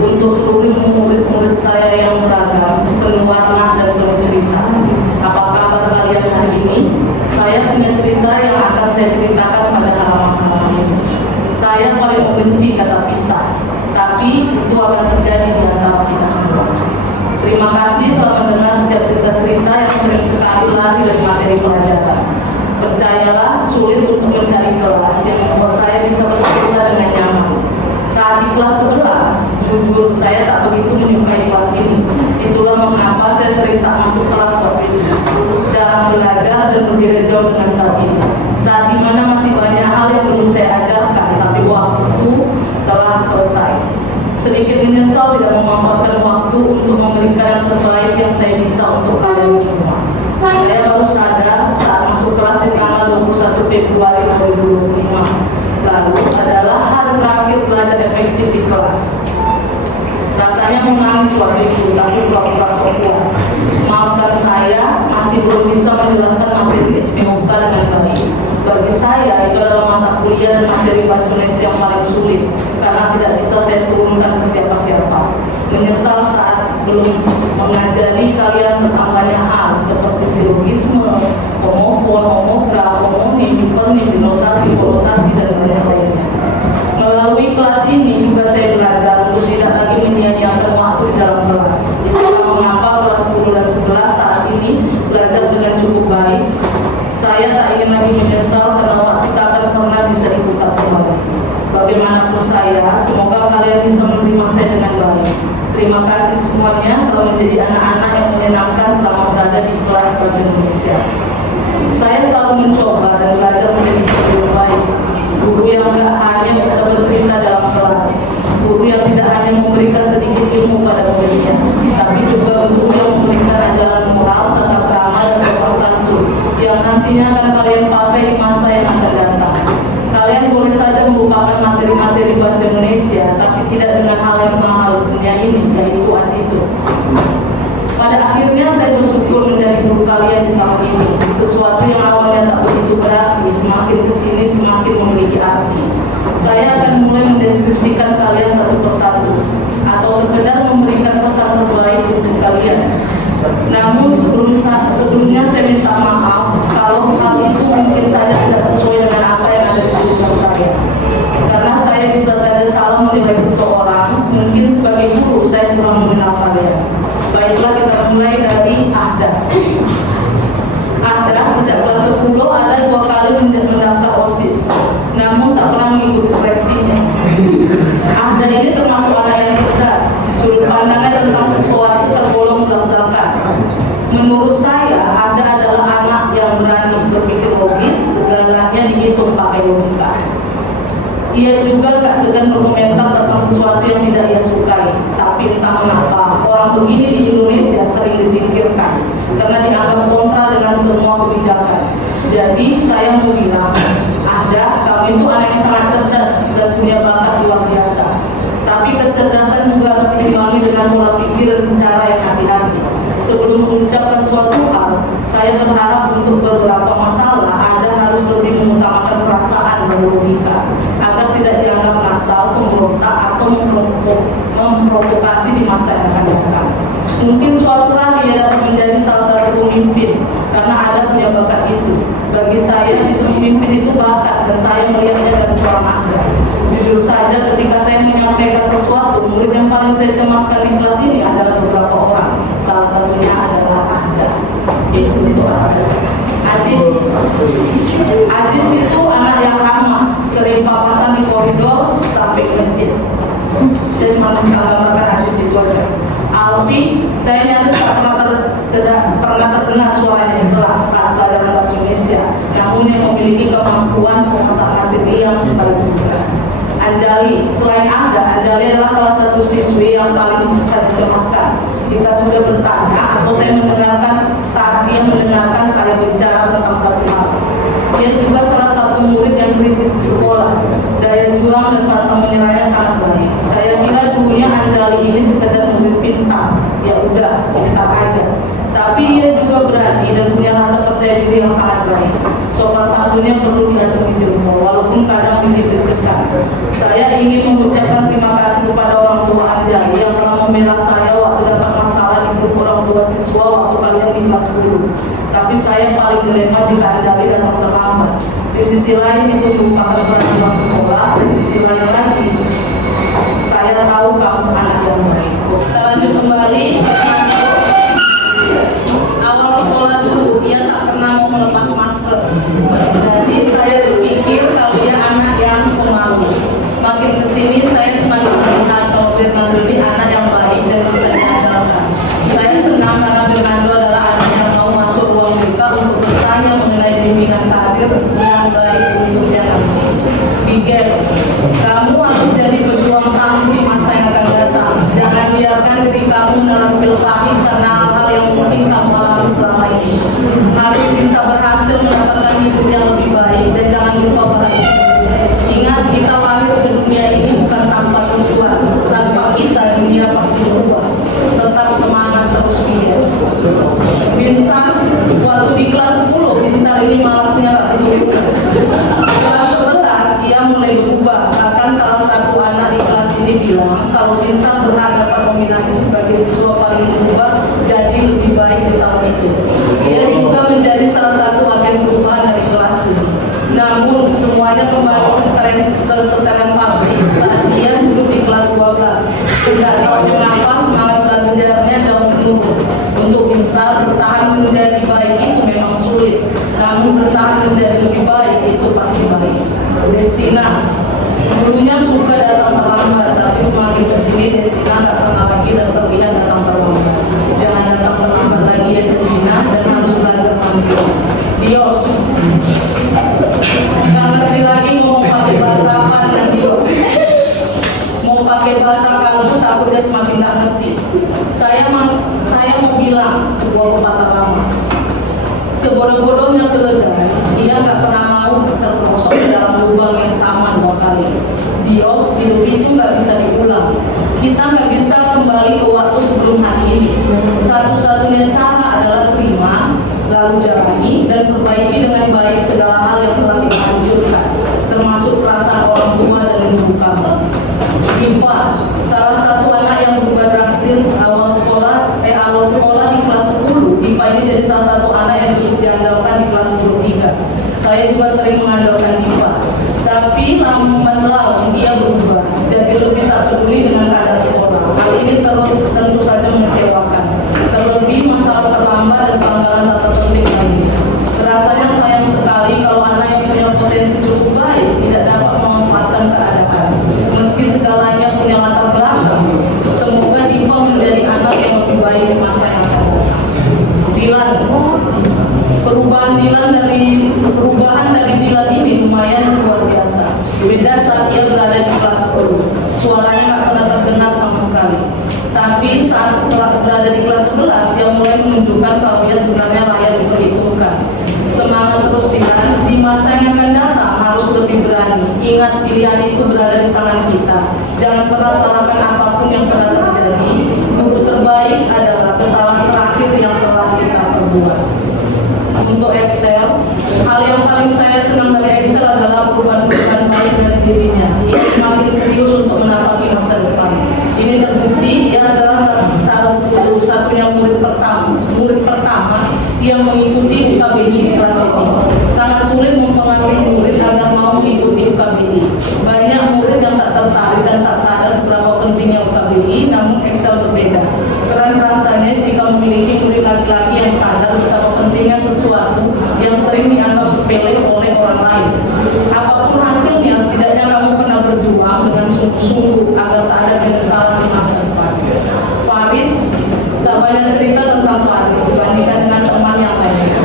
untuk seluruh murid-murid saya yang beragam, penuh warna dan penuh cerita. Apa kabar kalian hari ini? Saya punya cerita yang akan saya ceritakan pada halaman ini. Saya paling membenci kata pisah, tapi itu akan terjadi di antara kita semua. Terima kasih telah mendengar setiap cerita-cerita yang sering sekali lari dari materi pelajaran. Percayalah, sulit untuk mencari kelas yang membuat saya bisa bercerita dengan nyaman. Saat di kelas 11, jujur saya tak begitu menyukai kelas ini. Itulah mengapa saya sering tak masuk kelas waktu itu. Jarang belajar dan berbeda jauh dengan saat ini. Saat dimana masih banyak hal yang belum saya ajarkan, tapi waktu telah selesai. Sedikit menyesal tidak memanfaatkan waktu untuk memberikan yang terbaik yang saya bisa untuk kalian semua. Saya baru sadar saat masuk kelas di tanggal 21 Februari 2025 lalu adalah hari terakhir belajar efektif di kelas. Rasanya menangis waktu itu, tapi pura-pura sombong. Maafkan saya, masih belum bisa menjelaskan materi SPMK dengan baik. Bagi saya, itu adalah mata kuliah dan materi bahasa Indonesia yang paling sulit, karena tidak bisa saya turunkan ke siapa-siapa. Menyesal saat belum mengajari kalian tentang banyak hal, seperti silogisme, homofon, homograf, homonim, hipernim, denotasi, konotasi, dan banyak lainnya. Melalui kelas ini juga saya belajar untuk tidak lagi menyia-nyiakan waktu di dalam kelas. Itulah mengapa kelas 10 dan 11 saat ini belajar dengan cukup baik. Saya tak ingin lagi menyesal karena waktu tak akan pernah bisa diputar kembali. Bagaimanapun saya, semoga kalian bisa menerima saya dengan baik. Terima kasih semuanya telah menjadi anak-anak yang menyenangkan selama berada di kelas bahasa Indonesia. Saya selalu mencoba dan belajar menjadi guru yang baik. Guru yang tidak hanya bisa bercerita dalam kelas, guru yang tidak hanya memberikan sedikit ilmu pada muridnya, tapi juga guru yang memberikan ajaran moral, tata krama, dan sopan santun yang nantinya akan kalian pakai di masa yang akan datang. Kalian boleh saja melupakan materi-materi bahasa Indonesia, tapi tidak dengan hal yang mahal dunia ini, yaitu attitude. Pada akhirnya saya bersyukur menjadi guru kalian di tahun ini. Sesuatu yang awalnya tak begitu berarti, semakin kesini semakin memiliki arti. Saya akan mulai mendeskripsikan kalian satu persatu, atau sekedar memberikan pesan terbaik untuk kalian. Namun sebelumnya saya minta maaf kalau hal itu mungkin saja tidak sesuai dengan apa yang ada di tulisan saya. Karena saya bisa saja salah menilai seseorang, mungkin sebagai guru saya kurang mengenal kalian. Baiklah, kita mulai dari Ahda. Ahda sejak kelas 10 ada 2 kali mendaftar OSIS, namun tak pernah mengikuti seleksinya. Ahda ini termasuk anak yang cerdas. Sudut pandangnya tentang sesuatu tergolong belak-belakan. Menurut saya, Ahda adalah anak yang berani berpikir logis, segalanya dihitung pakai logika. Ia juga gak segan berkomentar tentang sesuatu yang tidak ia sukai. Tapi entah mengapa, orang begini di Indonesia sering disingkirkan karena dianggap kontra dengan semua kebijakan. Jadi saya mau bilang, Ahda, kamu itu anak yang sangat cerdas dan punya bakat luar biasa. Tapi kecerdasan juga harus diimbangi dengan pola pikir dan cara yang hati-hati. Sebelum mengucapkan suatu hal, saya berharap untuk beberapa masalah Anda harus lebih mengutamakan perasaan dan logika, agar tidak dianggap nasal, pemberontak, atau memprovokasi di masa yang akan datang. Mungkin suatu hari ia dapat menjadi salah satu pemimpin, karena Anda punya bakat itu. Bagi saya, bisa memimpin itu bakat, dan saya melihatnya dari seorang Anda. Jujur saja, ketika saya menyampaikan sesuatu, murid yang paling saya cemaskan di kelas ini adalah beberapa orang. Salah satunya adalah Ahda. Itu untuk Ahda. Ajis itu anak yang ramah, sering papasan di koridor sampai ke masjid. Jadi mana bisa gambarkan Ajis itu aja. Alfi, saya nyaris tak pernah terdengar suaranya di kelas saat belajar bahasa Indonesia, namun yang memiliki kemampuan memasak materi yang paling mudah. Anjali, selain Anda, Anjali adalah salah satu siswi yang paling saya cemaskan. Jika sudah bertanya atau saya mendengarkan saat dia mendengarkan saya berbicara tentang satu hal. Dia juga salah satu murid yang kritis di sekolah. Daya juang dan pantang menyerahnya sangat baik. Saya kira dulunya Anjali ini sekedar murid pintar. Ya udah, pintar aja. Tapi ia juga berani dan punya rasa percaya diri yang sangat baik. Sopan santunnya perlu diatur di jempol, walaupun kadang dideg-degan. Saya ingin mengucapkan terima kasih kepada orang tua guru. Tapi saya paling dilema jika Anjali datang terlambat. Di sisi lain itu merupakan peraturan sekolah, di sisi lain lagi saya tahu kamu anak yang baik. Kita lanjut kembali. Awal sekolah dulu dia tak pernah mau melepas masker. Jadi saya berpikir kalau dia anak yang pemalu. Makin kesini saya semakin melihat kalau Fernando ini anak yang baik dan bisa diandalkan. Saya senang karena Fernando adalah anak yang mau masuk ruang BK untuk bertanya mengenai bimbingan karir yang baik untuk dia nanti. Biges, kamu harus jadi pejuang tangguh di masa yang akan datang. Jangan biarkan diri kamu dalam pil pahit karena hal-hal yang mungkin kamu alami selama ini. Harus bisa berhasil mendapatkan hidup yang lebih baik dan jangan lupa bahagia. Ingat, kita lahir ke dunia ini bukan tanpa tujuan. Tanpa kita, dunia pasti berubah. Tetap semangat terus, Biges. Binsan, waktu di kelas 10, Binsan ini malasnya kelas 11, ia mulai berubah. Bahkan salah satu anak di kelas ini bilang kalau Binsan berhak dapat nominasi sebagai siswa paling berubah jadi lebih baik di tahun itu. Ia juga menjadi salah satu agen perubahan dari kelas ini. Namun semuanya kembali ke setelan pabrik saat dia duduk di kelas 12. Tidak tahu mengapa semangat belajarnya jauh menurun. Untuk Binsan bertahan menjadi baik itu memang sulit, namun bertahan menjadi lebih baik itu pasti baik. Destina, dulunya suka datang terlambat, tapi semakin kesini Destina tak pernah lagi dan terlihat datang terlambat. Jangan datang terlambat lagi ya Destina, dan harus belajar mandiri. Dios, gak ngerti lagi mau pakai bahasa apa dengan Dios. Mau pakai bahasa kalau takut dia semakin gak ngerti. Saya mau bilang sebuah pepatah lama. Sebodoh-bodohnya keledai, dia gak pernah mau terperosok dalam lubang yang sama 2 kali. Dios, hidup itu gak bisa diulang. Kita gak bisa kembali ke waktu sebelum hari ini. Satu-satunya cara adalah terima, lalu jalani dan perbaiki dengan baik segala hal yang telah kita hancurkan, termasuk perasaan orang tua dan ibu kamu. Diva, salah satu anak yang berubah drastis awal sekolah di kelas 10. Diva ini jadi salah satu anak yang cukup diandalkan di kelas 10-3. Saya juga sering mengandalkan Diva, tapi lambat laun dia berubah, jadi lebih tak peduli dengan keadaan sekolah. Hal ini tentu saja mengecewakan. Terlebih masalah terlambat dan pelanggaran tak terselip lagi. Rasanya sayang sekali kalau anak yang punya potensi cukup baik tidak dapat memanfaatkan keadaan, meski segalanya punya latar belakang. Semoga Diva menjadi anak yang lebih baik di masa yang akan datang. Dilan, perubahan dari Dilan ini lumayan luar biasa. Beda saat ia berada di kelas 10, suaranya tak pernah terdengar sama sekali. Tapi saat berada di kelas 11, ia mulai menunjukkan kalau dia sebenarnya layak diperhitungkan. Semangat terus Dilan, di masa yang akan datang harus lebih berani. Ingat, pilihan itu berada di tangan kita. Jangan pernah salahkan apapun yang pernah terjadi. Buku terbaik adalah kesalahan terakhir yang telah kita perbuat. Untuk Excel, hal yang paling saya senang dari Excel adalah perubahan-perubahan baik dari dirinya. Ia semakin serius untuk menapaki masa depan. Ini terbukti ia adalah satu-satunya murid pertama yang mengikuti UKBI di kelas ini. Sangat sulit mempengaruhi murid agar mau mengikuti UKBI. Banyak murid yang tak tertarik dan tak sadar seberapa pentingnya UKBI, namun Excel berbeda. Keren rasanya jika memiliki murid laki-laki yang sadar betapa pentingnya sesuatu yang sering dianggap sepele oleh orang lain. Apapun hasilnya, setidaknya kamu pernah berjuang dengan sungguh-sungguh agar tak ada penyesalan di masa depan. Faris, tak banyak cerita tentang Faris dibandingkan dengan teman yang lainnya.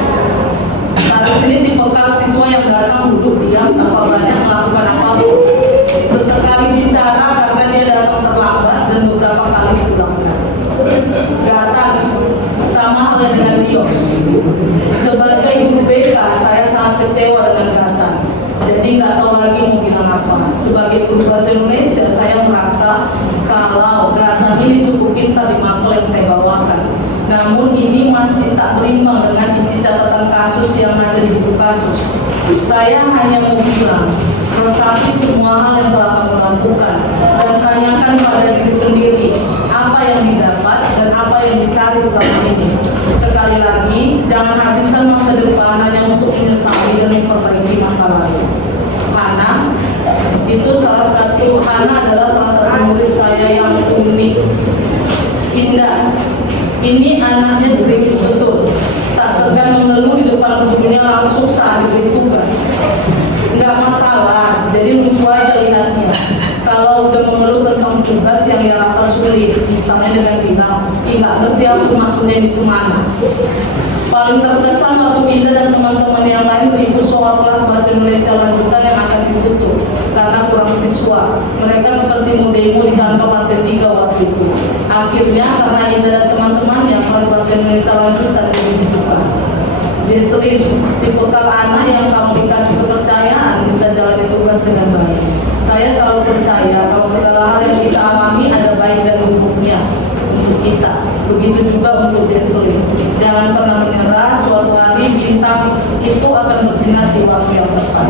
Faris ini tipikal siswa yang datang duduk diam tanpa banyak melakukan apapun. Sesekali bicara karena dia datang terlambat dan beberapa kali dipulangkan. Gatan, sama halnya dengan Dios. Sebagai guru BK, saya sangat kecewa dengan Gatan. Jadi nggak tahu lagi mau bilang apa. Sebagai guru bahasa Indonesia, saya merasa kalau Gatan ini cukup pintar di mapel yang saya bawakan. Namun ini masih tak berimbang dengan isi catatan kasus yang ada di buku kasus. Saya hanya mau bilang, resapi semua hal yang telah kamu lakukan dan tanyakan pada diri sendiri apa yang didapat dan apa yang dicari selama ini. Sekali lagi, jangan untuk menyesali dan memperbaiki masa lalu. Hana adalah salah satu murid saya yang unik, indah. Ini anaknya serius betul, tak segan mengeluh di depan gurunya langsung saat diberi tugas. Nggak masalah, jadi lucu aja lihatnya. Kalau udah mengeluh tentang tugas yang dia rasa sulit, misalnya dengan bilang, nggak ngerti aku maksudnya itu mana. Paling terkesan waktu Indah dan teman-teman yang lain ribut soal kelas bahasa Indonesia lanjutan yang akan ditutup karena kurang siswa. Mereka seperti mau demo di kantor lantai 3 waktu itu. Akhirnya karena Indah dan teman-temannya kelas bahasa Indonesia lanjutan dibuka. Jesslyn, tipikal anak yang kalau dikasih kepercayaan bisa jalani tugas dengan baik. Saya selalu percaya kalau segala hal yang kita alami ada baik dan buruknya untuk kita. Begitu juga untuk Jesslyn. Jangan pernah menyerah, suatu hari bintang itu akan bersinar di waktu yang tepat.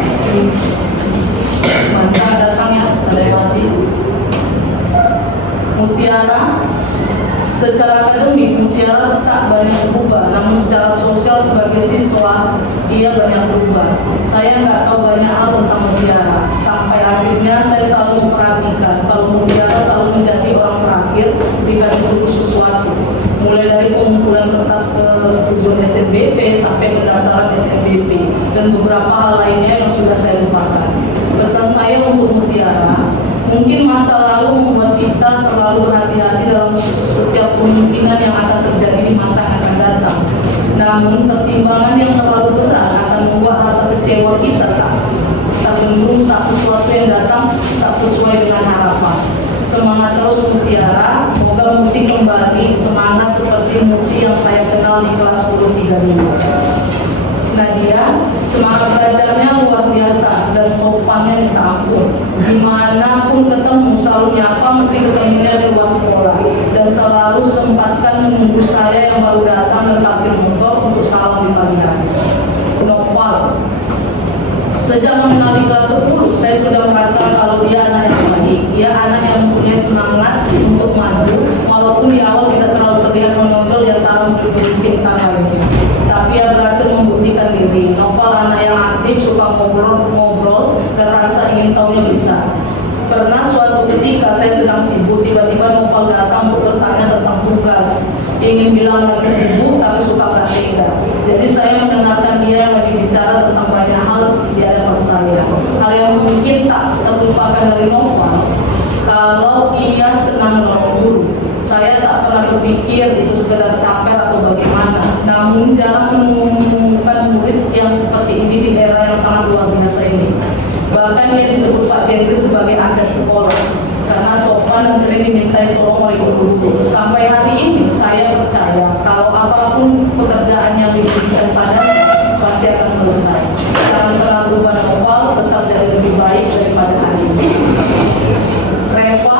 Maka datang ya, lewati. Mutiara. Secara akademik, Mutiara tak banyak berubah, namun secara sosial sebagai siswa, ia banyak berubah. Saya nggak tahu banyak hal tentang Mutiara, sampai akhirnya saya selalu memperhatikan kalau Mutiara selalu menjadi orang terakhir jika disuruh sesuatu. Mulai dari pengumpulan kertas persetujuan SNBP sampai pendaftaran SNBP, dan beberapa hal lainnya yang sudah saya lupakan. Pesan saya untuk Mutiara, mungkin masa lalu membuat kita terlalu berhati-hati dalam setiap kemungkinan yang akan terjadi di masa yang akan datang. Namun pertimbangan yang terlalu berat akan membuat rasa kecewa kita tak menunggu saat sesuatu yang datang tak sesuai dengan harapan. Semangat terus Mutiara, semoga Muti kembali semangat seperti Muti yang saya kenal di kelas 10 dulu. Nadia, semangat belajarnya luar biasa dan sopannya minta ampun. Dimanapun ketemu selalu nyapa, mesti ketemunya di luar sekolah dan selalu sempatkan menunggu saya yang baru datang dan parkir motor untuk salam di pagi hari. Noval, sejak mengenal di kelas 10, saya sudah merasa kalau dia anak yang baik. Dia anak yang mempunyai semangat untuk maju, walaupun di awal tidak terlalu terlihat menonjol di antara pintar lainnya. Tapi ia berhasil membuktikan diri. Noval anak yang aktif, suka ngobrol dan rasa ingin tahunya besar. Karena suatu ketika saya sedang sibuk, tiba-tiba Noval datang untuk bertanya tentang tugas. Ingin bilang lagi sibuk, tapi suka gak tega. Jadi saya mendengarkan dia yang lagi bicara tentang banyak hal di hadapan saya. Hal yang mungkin tak terlupakan dari Noval, kalau ia senang menolong guru. Saya tak pernah berpikir itu sekedar caper atau bagaimana. Namun jarang menemukan murid yang seperti ini di era yang sangat luar biasa ini. Bahkan dia disebut Pak Jendri sebagai aset sekolah karena sopan dan sering dimintai tolong oleh guru. Sampai hari ini saya percaya kalau apapun pekerjaan yang diberikan padanya pasti akan selesai. Jangan pernah berubah Noval, tetap jadi lebih baik daripada hari ini. Reva,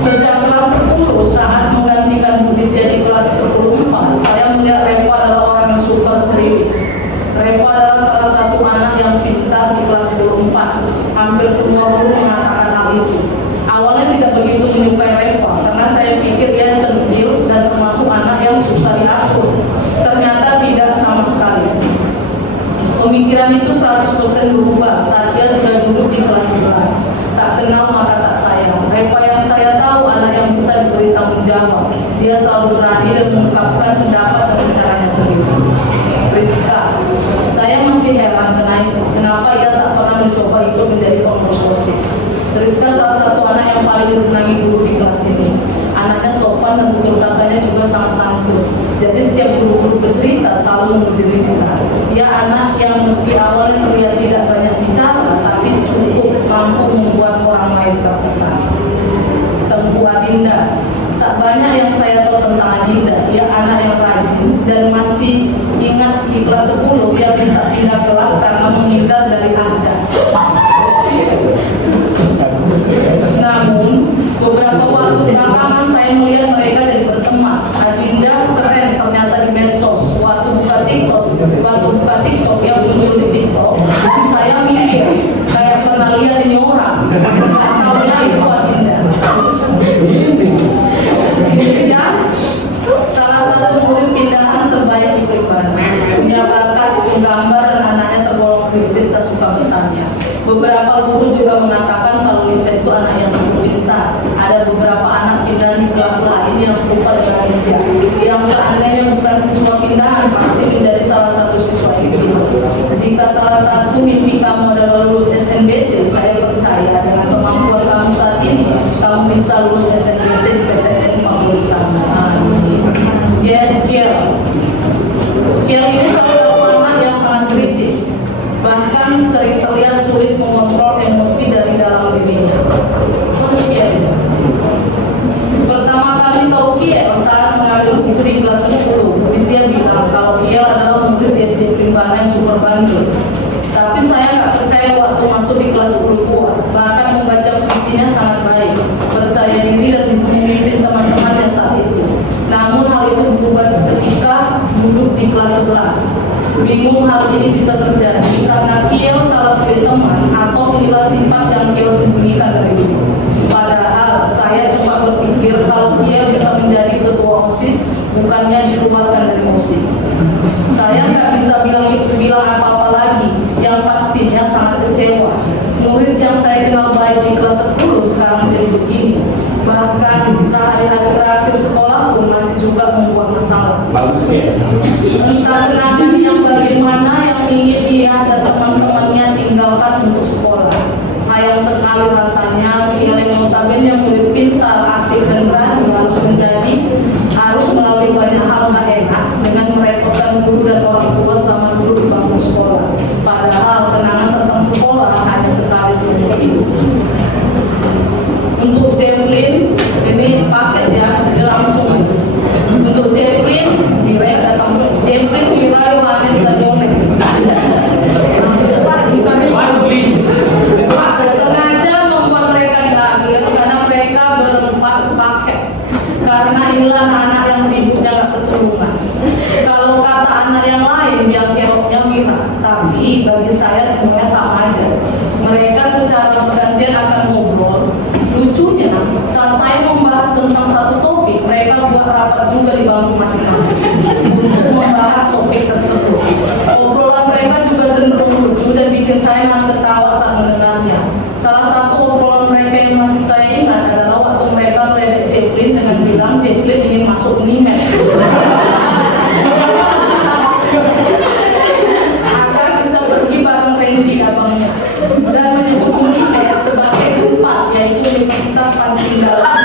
sejak kelas 10 saat menggantikan Budi di kelas 10-4, saya melihat Reva adalah orang yang super ceriwis. Reva adalah salah satu anak yang pintar di kelas 10-4. Hampir semua guru mengatakan hal itu. Awalnya tidak begitu menyukai Reva karena saya pikir dia centil dan termasuk anak yang susah diatur. Ternyata tidak sama sekali. Pemikiran itu 100% berubah saat dia sudah duduk di kelas 11. Tak kenal maka tak sayang. Reva yang saya tahu anak yang bisa diberi tanggung jawab. Dia selalu berani dan mengungkapkan pendapat dengan caranya sendiri. Rizka, saya masih heran kenapa ia tak pernah mencoba itu menjadi pengurus OSIS. Rizka salah satu anak yang paling disenangi guru di kelas ini. Anaknya sopan dan tutur katanya juga sangat santun. Jadi setiap guru-guru bercerita selalu memuji Rizka. Ia anak yang meski awalnya terlihat tidak banyak bicara, tapi cukup mampu membuat orang lain terkesan. Tengku Adinda, tak banyak yang saya tahu tentang Adinda. Ia anak yang rajin dan masih ingat di kelas 10 ia minta pindah kelas karena menghindar dari Anda. Namun beberapa waktu belakangan saya melihat mereka jadi berteman. Adinda keren ternyata di medsos. Waktu buka TikTok dia muncul di TikTok. Saya mikir kayak pernah lihat ini orang. Nggak tahunya itu Adinda. Dia salah satu murid pindahan terbaik di Primban. Punya Beberapa guru juga mengatakan kalau Lisa itu anak yang pintar. Ada beberapa anak pindah di kelas lain yang serupa dengan Lisa, yang seandainya bukan siswa pindahan pasti menjadi salah satu siswa itu. Jika salah satu mimpi kamu adalah lulus SNBT, saya percaya dengan kemampuan kamu saat ini, kamu bisa lulus SNBT di PTN Papua Utara. Yes, Kiel. Kiel ini salah satu anak yang sangat kritis, bahkan sering terlihat sulit mengontrol emosi dari dalam dirinya. Kiel. Pertama kali tahu Kiel saat mengambil buku di kelas 10, dia bilang kalau Kiel adalah murid di SD Primbana yang super bandel. Tapi saya nggak percaya waktu masuk di kelas 10 kuat, bahkan membaca puisinya sangat baik, percaya diri dan bisa memimpin teman-temannya saat itu. Namun hal itu berubah ketika duduk di kelas 11. Bingung hal ini bisa terjadi karena Kiel salah pilih teman atau inilah sifat yang Kiel sembunyikan dari dulu. Padahal saya sempat berpikir kalau Kiel bisa menjadi ketua OSIS, bukannya dikeluarkan dari OSIS. Saya nggak bisa bilang apa-apa lagi, yang pastinya sangat kecewa. Murid yang saya kenal baik di kelas 10 sekarang jadi begini. Bahkan sehari-hari terakhir sekolah pun masih juga membuat masalah. Bagus ya. Entah kenangan yang bagaimana yang ingin dia dan teman-temannya tinggalkan untuk sekolah. Sayang sekali rasanya Kiel yang notabene murid pintar, aktif dan berani harus melalui banyak hal gak enak dengan merepotkan guru dan orang tua selama duduk di bangku sekolah. Padahal kenangan tentang sekolah hanya sekali seumur hidup. Untuk Jefflin, ini paket ya, jadi langsung. Untuk Jefflin, Mira datang. Jefflin, Mira, Yohanes dan Yones. Sengaja membuat mereka diambil karena mereka berempat sepaket. Karena inilah anak-anak yang ributnya gak keturunan. Kalau kata anak yang lain, yang keroknya Mira. Tapi bagi saya semuanya sama aja. Mereka secara bergantian akan ngobrol. Lucunya, saat saya membahas tentang satu topik, mereka buat rapat juga di bangku masing-masing untuk membahas topik tersebut. Obrolan mereka juga cenderung lucu dan bikin saya ketawa saat mendengarnya. Salah satu obrolan mereka yang masih saya ingat adalah waktu mereka meledek Jefflin dengan bilang Jefflin ingin masuk Unimed agar bisa pergi bareng Randy abangnya, dan menyebut Unimed sebagai UNPAD, yaitu Universitas Pantinggalan,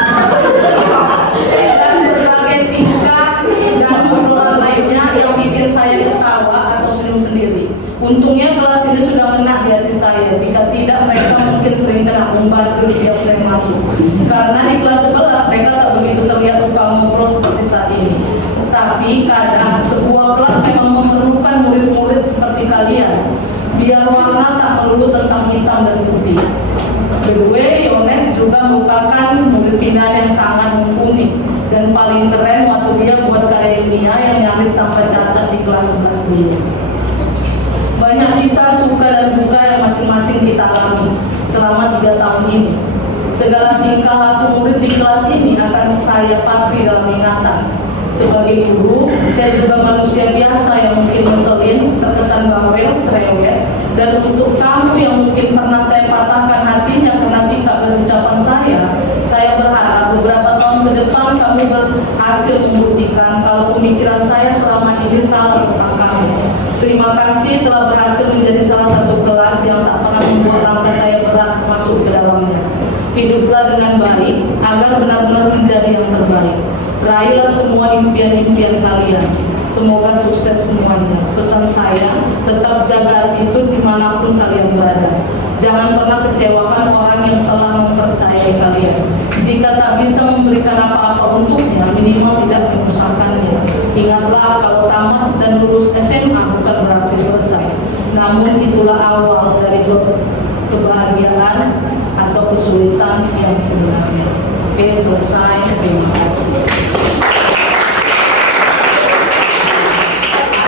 dan berbagai tingkah dan obrolan lainnya yang bikin saya ketawa atau senyum sendiri. Untungnya kelas ini sudah kena di hati saya. Jika tidak, mereka mungkin sering kena bombardir tiap saya masuk. Karena di kelas 11 mereka tak begitu terlihat suka ngobrol seperti saat ini. Tapi kadang sebuah kelas memang memerlukan murid-murid seperti kalian. Biar warna tak melulu tentang hitam dan putih. By the way, Yones juga merupakan murid pindahan yang sangat mumpuni dan paling keren waktu dia buat karya ilmiah yang nyaris tanpa cacat di kelas 11 dulu. Banyak kisah suka dan duka yang masing-masing kita alami selama 3 tahun ini. Segala tingkah laku murid di kelas ini akan saya patri dalam ingatan. Sebagai guru, saya juga manusia biasa yang mungkin ngeselin, terkesan bawel, cerewet. Dan untuk kamu yang mungkin pernah saya patahkan hatinya karena sikap dan ucapan saya berharap beberapa tahun ke depan kamu berhasil membuktikan kalau pemikiran saya selama ini salah tentang kamu. Terima kasih telah berhasil menjadi salah satu kelas yang tak pernah membuat langkah saya berat masuk ke dalamnya. Hiduplah dengan baik agar benar-benar menjadi yang terbaik. Raihlah semua impian-impian kalian. Semoga sukses semuanya. Pesan saya, tetap jaga attitude dimanapun kalian berada. Jangan pernah kecewakan orang yang telah mempercayai kalian. Jika tak bisa memberikan apa-apa untuknya, minimal tidak menyusahkannya. Ingatlah kalau tamat dan lulus SMA bukan berarti selesai. Namun itulah awal dari kebahagiaan atau kesulitan yang sebenarnya. Oke, selesai. Terima kasih.